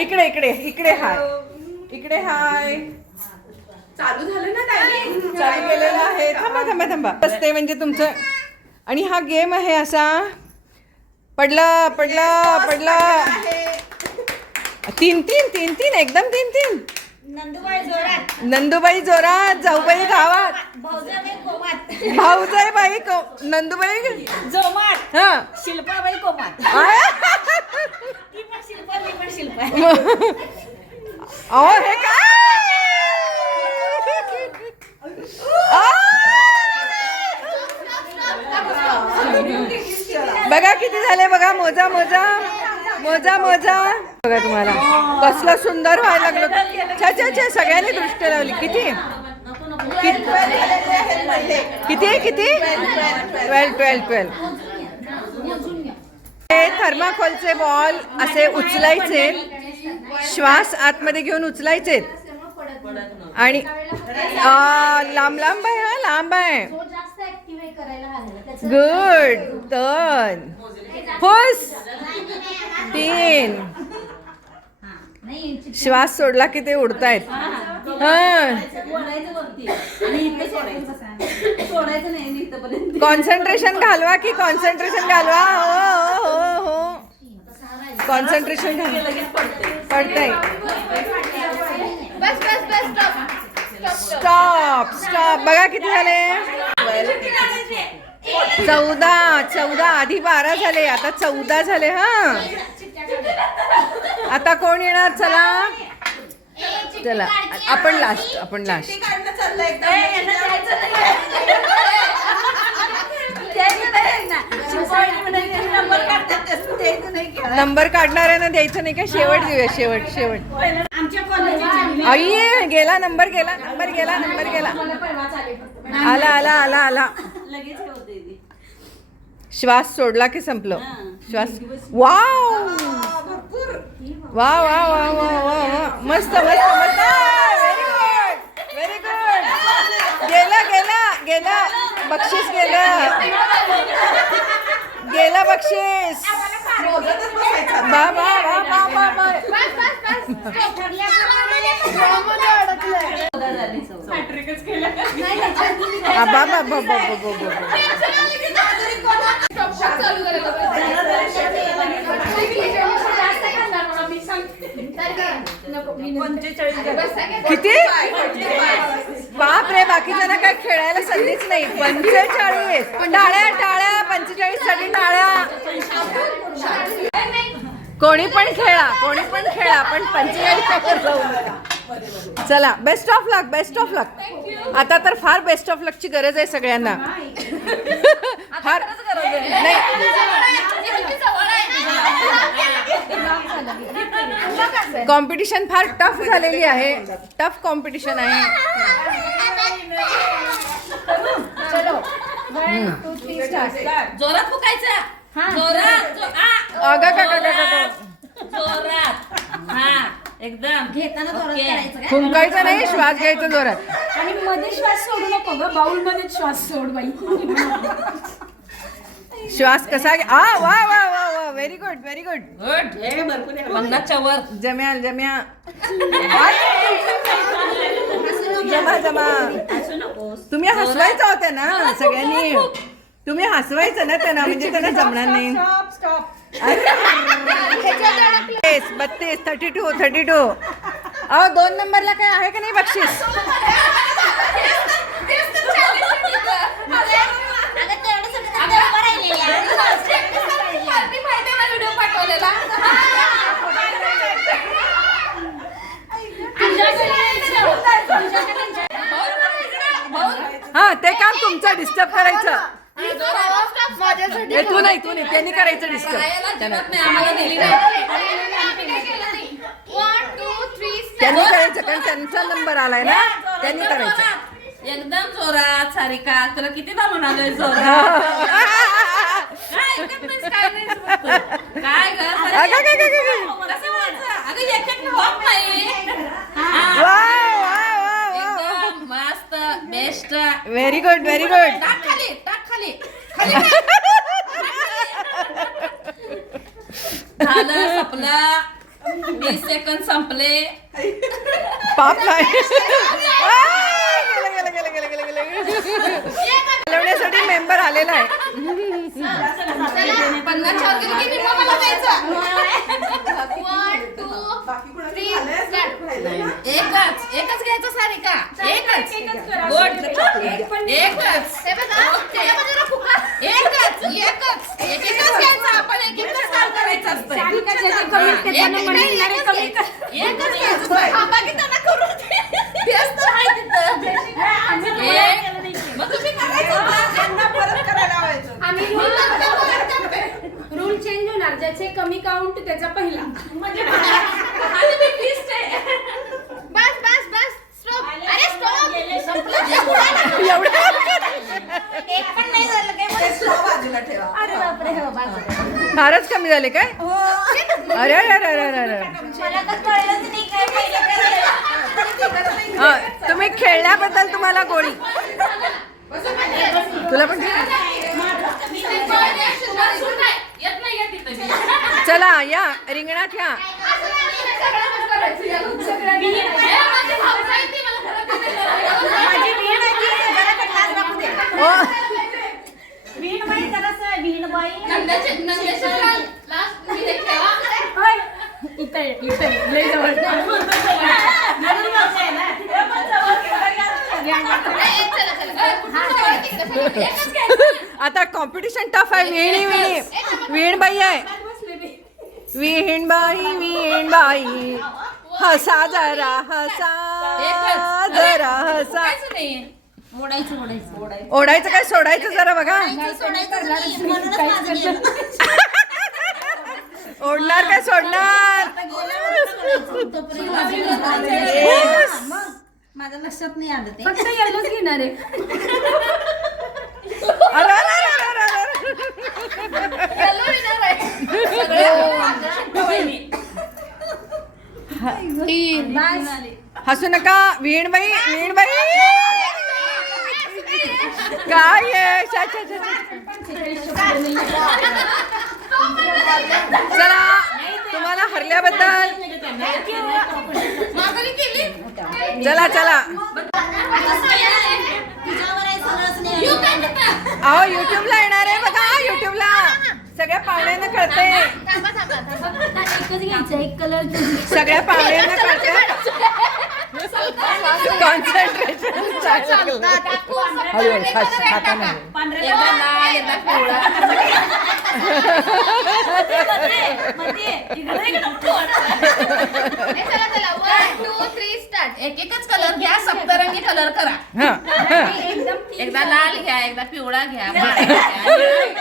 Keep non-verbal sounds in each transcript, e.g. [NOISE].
इकडे इकडे इकडे हाय. इकडे हाय. चालू झालं ना टायमिंग चालू केलेलं आहे. थांबा थांबा थांबा. बसते म्हणजे तुमचं आणि हा गेम आहे असा पडला पडला पडला. तीन तीन तीन तीन एकदम तीन तीन. नंदुबाई जोरात. नंदुबाई जोरात जाऊबाई गावात. भाऊजाबाई कोमात. भाऊजाई बाई को नंदुबाई जोमात. हा. शिल्पाबाई कोमात. आय. [LAUGHS] ती पण शिल्पा मी पण शिल्पा. अहो हे काय! बघा किती झाले बघा मोजा मोजा. मोजा मोजा. बघा तुम्हाला. कसलं सुंदर व्हायला लागलं. छा छा छा सगळ्यांनी दृष्ट लावली. किती? किती किती? Twelve twelve twelve. हे थर्माकोलचे बॉल असे उचलायचे. श्वास आतमध्ये घेऊन उचलायचे. आणि लांब लांब आहे हा लांब आहे. गुड दोन फुस तीन. नाही श्वास सोडला की ते उडतायत. हा. कॉन्सन्ट्रेशन घालवा की कॉन्सन्ट्रेशन घालवा? हो हो हो हो. कॉन्सन्ट्रेशन घालवा पडतंय. बस बस बस stop. स्टॉप स्टॉप बघा किती झाले. चौदा चौदा आधी बारा झाले आता चौदा झाले हा. आता कोण येणार? चला. चला. आपण लास्ट आपण लास्ट नंबर काढणाऱ्यांना द्यायचं नाही का? शेवट देऊया शेवट शेवट. आई गेला नंबर गेला नंबर गेला नंबर गेला. आला आला आला आला आला लगेच ठेवते ते श्वास सोडला की संपलं. श्वास वाव! भरपूर. वा वा वा वा वा वा मस्त मस्त मस्त. व्हेरी गुड व्हेरी गुड गेला गेला गेला. बक्षीस गेलं. गेलं बक्षीस. बा बा बा बा बा बा. आ, बा बा बा बा बा बा बा. किती? बाप रे बाकीच्यांना काय खेळायला संधीच नाही. पंचेचाळीस. टाळ्या टाळ्या. पंचेचाळीससाठी टाळ्या. कोणी पण खेळा कोणी पण खेळा पण पंचेचाळीस चला best of luck best of luck आता तर फार बेस्ट ऑफ लकची गरज आहे सगळ्यांना. फार नाही. कॉम्पिटिशन फार टफ झालेली आहे. टफ कॉम्पिटिशन आहे. जोरात फुकायचं. जोरात. जो- आ! अगं का का का का का. जोरात. हा. एकदम. घेताना जोरात ओके. करायचं काय? फुंकायचं नाही श्वास घ्यायचा जोरात. आणि मध्ये श्वास सोडू नको ग. बाउलमध्ये श्वास सोड बाई. श्वास कसा घ्या आ वा वा वा वा very good very good good लग्नाच्या वर. जम्या. जम्या जमा जमा. तुम्ही हसवायचं होत्या ना सगळ्यांनी. तुम्ही हसवायचं ना त्यांना म्हणजे त्यांना जमणार नाही. स्टॉप स्टॉप [LAUGHS] बत्तीस बत्तीस थर्टी टू थर्टी टू अहो दोन नंबरला काय आहे का नाही बक्षीस अगं तेवढ्यासाठी तर ते उभं राहिलेले आहे. हा ते काम तुमचं डिस्टर्ब करायचं. तू नाही तू नाही त्यांनी करायचं डिस्टर्ब त्यांनी करायचं कारण त्यांचा नंबर आलाय ना. त्यांनी करायचं. एकदम जोरात सारिका तुला कितीदा म्हणालोय जोरात? [LAUGHS] ऐकत नाहीस, काय नाहीस फक्त. काय ग? सारिका? अगं, अगं, अगं, अगं. कसं बोलायचं? अगं एक एक होत नाही. वा वा वा वा best. Very good very good टाक खाली टाक खाली. खाली. टाक. [LAUGHS] झालं संपलं. वीस सेकंद संपले. पाप नाही. गेलं, गेलं, गेलं, गेलं, गेलं, गेलं. हलवण्यासाठी मेंबर आलेला आहे. एकच एकच घ्यायचं सारिका एकच. एकच. एकच. एकच. एक एकच. घ्यायचं. आपण. एक एकच काम करायचं असतं एकच घ्यायचं बाई. हा, बाकी त्यांना करू दे. तेच तर आहे तिथं. आम्ही तुम्हाला एक. केलं नाही. मग तुम्ही करायचं ना. त्यांना परत करायला लावायचं आम्ही रूल चेंज ज्याचे कमी काउंट त्याचा पहिला. म्हणजे आणि मी twist आहे. बस बस बस. स्टॉप अरे स्टॉप एक पण नाही झालं काय ते स्टॉप बाजूला ठेवा. अरे बापरे हो फारच कमी झाले काय? अरे अरे अरे अरे अरे अरे. मला तर कळलंच नाही काय पहिलं हा, तुम्ही खेळण्याबद्दल तुम्हाला गोळी तुला पण येत नाही येत इथं मी. चला या रिंगणात या. इथं इथं आता कॉम्पिटिशन टफ आहे वेणी विहिणी. विणबाई आहे. विहीणबाई विहीणबाई हसा जरा हसा. जरा हसा. ओढायचं काय? सोडायचं जरा बघा. [LAUGHS] ओढणार काय? सोडणार. माझ्या लक्षात नाही आलं ते. फक्त येलोच घेणार आहे. हसू नका विणबाई विणबाई काय आहे. चला तुम्हाला हरल्याबद्दल. चला चला. अहो युट्यूबला येणार आहे बघा युट्यूबला सगळ्या पाहुण्यांना कळते थांबा थांबा थांबा एकच घ्यायचं एक कलर सगळ्या पाहुण्यांना कळते कॉन्सन्ट्रेशन एकदा लाल एकदा पिवळा ए, चला चला वन टू थ्री स्टार्ट एक एकच कलर घ्या सप्तरंगी कलर करा एकदा लाल घ्या एकदा पिवळा घ्या [LAUGHS] घ्या. एक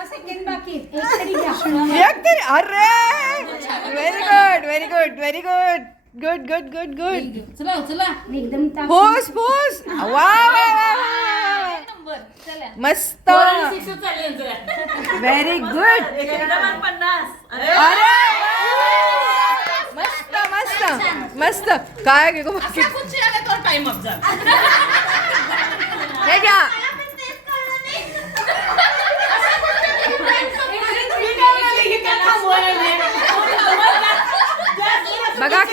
एक तरी घ्या एक तरी अरे! Very good very good very good good good good good चला चला. एकदम वा वा वा मस्त. व्हेरी गुड अरे. मस्त मस्त मस्त. काय गे गो टाइम अप झाला हे घ्या बघा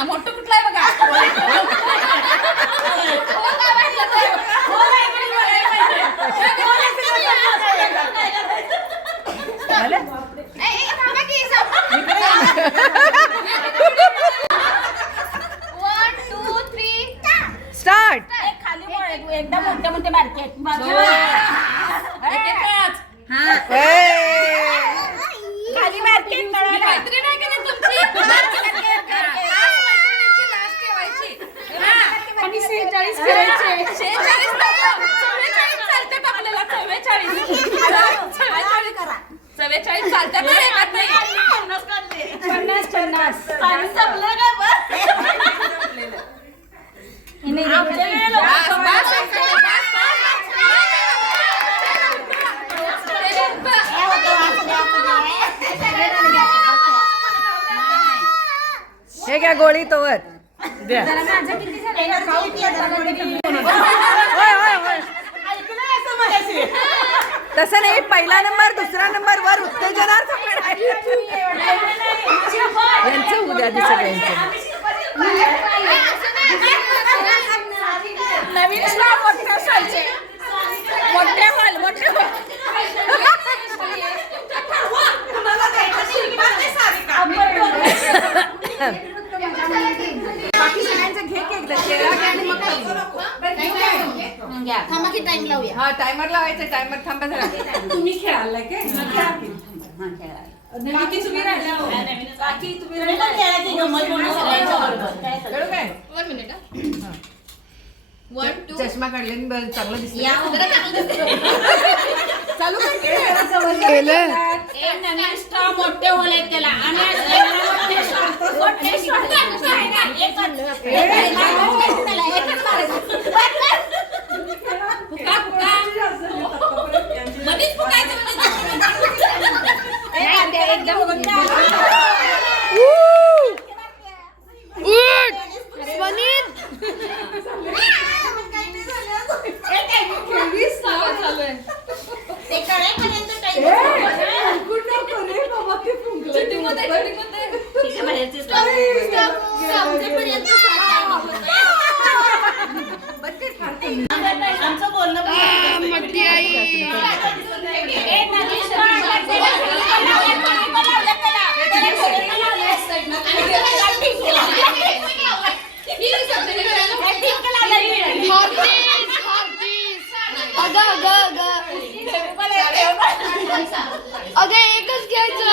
ट्रायल पण घ्या हा मोठं कुठला आहे बघा ए, ए, थांबा की वन टू थ्री स्टार्ट खाली एकदम मोठे मोठे बारके आहेत एकच Hey! चव्वेचाळीस चालतात ना एकात नाही. पन्नास पन्नास पाणी संपलं काय बरं? हिने बस, बस, बस, बस, बस. हे घ्या गोळी तोवर. द्या. होय होय होय. तसं नाही पहिला नंबर दुसरा नंबर वर उत्तेजनार्थ यांचं उद्या आधी सगळ्यांचं नवीन स्टॉक मोठे असायचे मोठे हॉल मोठे बाकी सगळ्यांचं घे की एकदा चेहरा घे आणि मग खाली. थांबा की टाइम लावूया हा टायमर लावायचा टायमर थांबा जरा तुम्ही खेळायला काय बाकी तुम्ही राहिला हो. बाकी तुम्ही कळू काय वन मिनिट वन टू चष्मा काढले आणि बरं चांगलं दिसलं या जरा चांगलं दिसतंय. चालू कर की. केलं नवीन स्टॉक मोठे होल आहेत त्याला मोठे. मोठे ना, एकच. अगं एकच घ्यायचं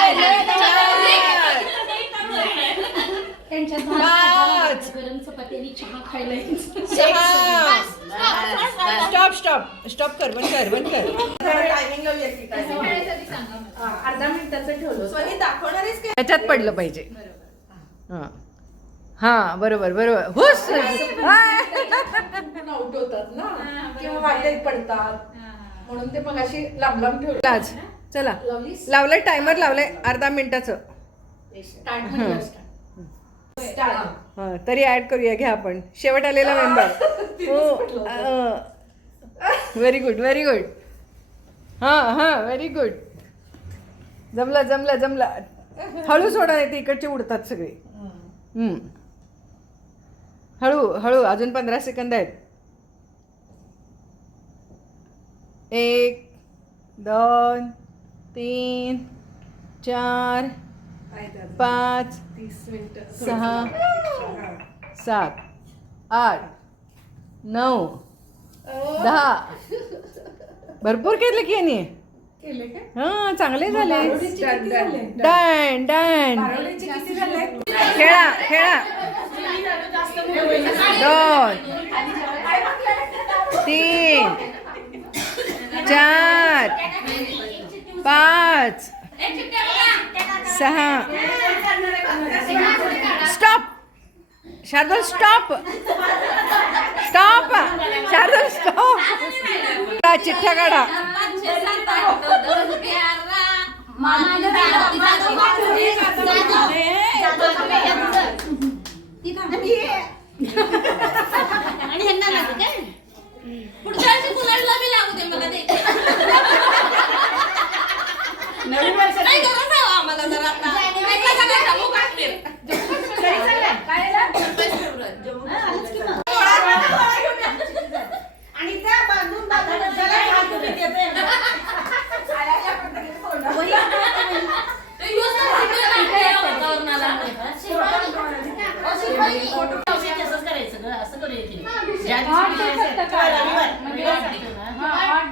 झालेलं. त्यांच्यात पाच गरम चपाती आणि चहा खायला यायचं. Stop stop. स्टॉप कर बंद कर बंद कर. अर्धा मिनिटाचं ठेवलं. त्याच्यात पडलं पाहिजे. हा. हा बरोबर बरोबर. हुस. आउट होतात ना? किंवा वाटेत पडतात. म्हणून ते मग अशी लांब लांब ठेवलं. आज चला. लावलंय टायमर लावलंय. अर्धा मिनिटाचं. स्टार्ट म्हणजे हा तरी ऍड करूया घ्या आपण. शेवट आलेला मेंबर [LAUGHS] हो व्हेरी गुड व्हेरी गुड हा हा व्हेरी गुड जमला जमला जमला. हळू सोडा नाही ते इकडचे उडतात सगळे. हम्म. हळू हळू अजून पंधरा सेकंद आहेत. एक दोन तीन चार पाच तीस मिनिटं. सहा सात आठ नऊ दहा. भरपूर केलं की यांनी. हा चांगले झाले? Dan dan. बारोडीचे किती झाले? खेळा खेळा. दोन तीन चार पाच. सहा. Stop Shardul stop stop Shardul stop चिठ्ठ्या काढा. आणि यांना लागू काय? पुढच्या वर्षी कुणाला बी लागू दे मला ते नवीन वर्ष काय गरज आहे हो आम्हाला जरा आता एका जणाचा मुख असतील. आणि त्या बांधून बांधून ज्याला हात तुम्ही देते ना. ते use करायचं नाही या वातावरणाला. तसंच करायचं गं, असं करूया की. ज्या Hot दिवशी day फक्त करायचं, काढा.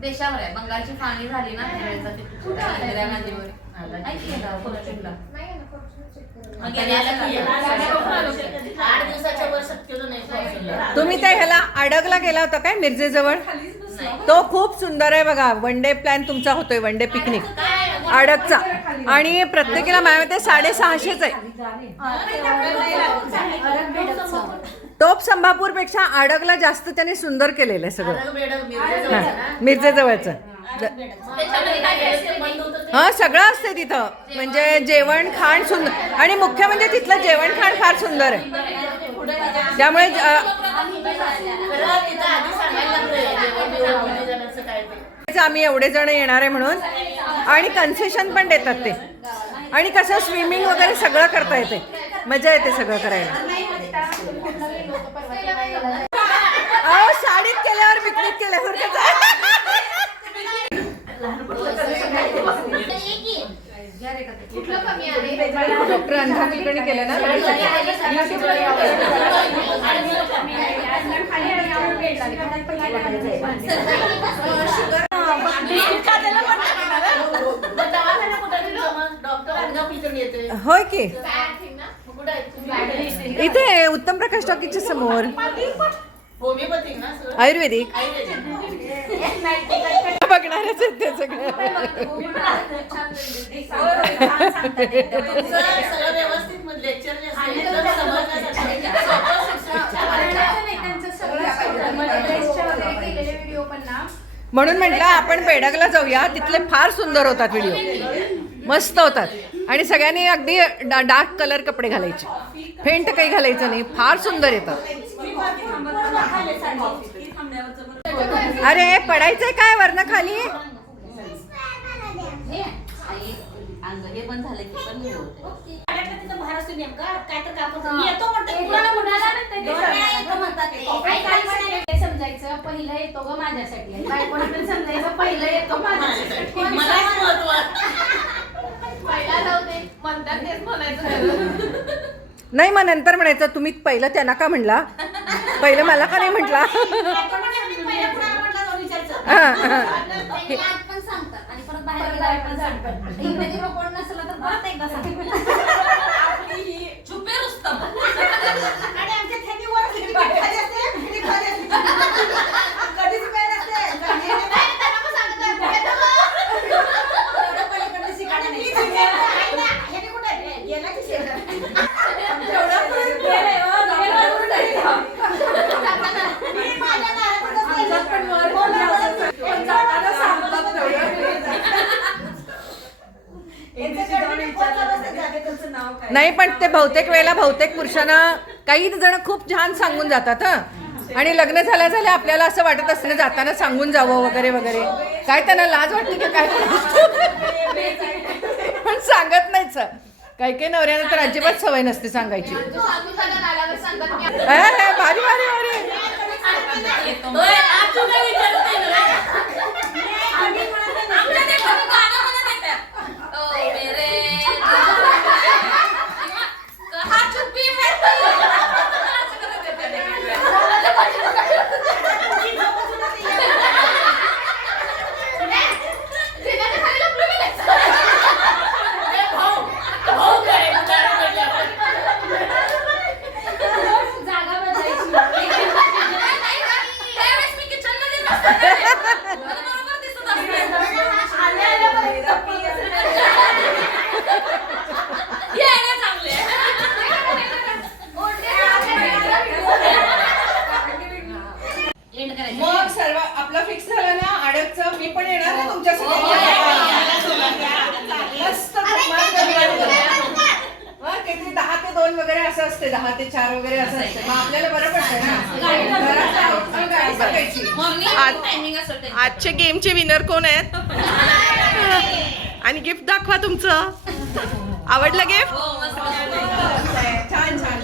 देशावर आहे बंगालची फाळणी झाली ना तुम्ही त्या ह्याला अडगला गेला होता काय मिरजेजवळ? तो खूप सुंदर आहे बघा. वन डे प्लॅन तुमचा होतोय वन डे पिकनिक अडगचा आणि प्रत्येकीला माझ्या मते साडेसहाशेच आहे. टोप संभापूरपेक्षा अडगला जास्त त्याने सुंदर केलेलं आहे सगळं. हा? मिरजेजवळचं ज- त्याच्यामध्ये काय व्यवस्थित बंद होतं ते? हा सगळं असते तिथं. म्हणजे जेवण खाण सुंदर. आणि मुख्य म्हणजे तिथलं जेवण खाण फार सुंदर आहे. त्यामुळे आम्ही एवढे जण येणार आहे म्हणून. आणि कन्सेशन पण देतात ते. आणि कसं स्विमिंग वगैरे सगळं करता येते. मजा येते सगळं करायला. अहो साडीत केल्यावर पिकनिक केल्यावर कसं? डॉक्टर अंधा केलं ना होय की इथे उत्तम प्रकाश टॉकीच्या समोर? आयुर्वेदिक आयुर्वेदिक. बघणारच आहेत ते सगळं तुमचं सगळं व्यवस्थित म्हणजे लेक्चर जे असते एकदम समजण्यासाठी म्हणून म्हटलं आपण बेडगला जाऊया. तिथले फार सुंदर होतात व्हिडिओ मस्त होतात. आणि सगळ्यांनी अगदी डा- डार्क कलर कपडे घालायचे. फेंट काही घालायचं नाही. फार सुंदर येतात अरे पडायचंय काय वरनं खाली? हे पण झालं की पण हे होतं. तिथं बाहेर असतो नेमका काय तर काम होतं. मी येतो म्हणते कुणाला समजायचं. पहिलं येतो ग माझ्यासाठी. बायकोला पण समजायचं पहिलं येतो माझ्यासाठी. मला महत्त्व पहिला जाऊ दे. म्हणतात तेच म्हणायचं नाही मग नंतर म्हणायचं तुम्ही पहिलं त्यांना का म्हणला? पहिलं मला का नाही म्हटला? ते आज पण सांगतात आणि परत बाहेर गेल्यावर पण सांगतात. इंग्रजी कोण नसलं तर परत एकदा सांगतात छुपे रुस्तम आणि आमच्या थंडी वर असते, खाली असते, आणि खाली असते. कधीच वेळ नसते. नाही, त्यांना पण सांगत आहे, पुढे चला. एवढं पलीकडे शिकायला नाही. मी शिकले, आहे ना, ह्याने कुठे आहे? गेला की शेजार. मी माझ्या दारातच गेले. यांच्याकडे मी फोन चालू असते, जागेकडचं नाव काय? नाही पण ते बहुतेक वेळेला बहुतेक पुरुषांना काही जण खूप छान सांगून जातात हं. आणि लग्न झाल्या झाल्या आपल्याला असं वाटत असतं ना जाताना सांगून जावं वगैरे वगैरे. काय त्यांना लाज वाटते की काय पण सांगत नाहीच काही काही नवऱ्यानं तर अजिबात सवय नसते सांगायची. भारी भारी भारी. गेमचे विनर कोण आहेत? आणि गिफ्ट दाखवा तुमचं. आवडलं गिफ्ट छान छान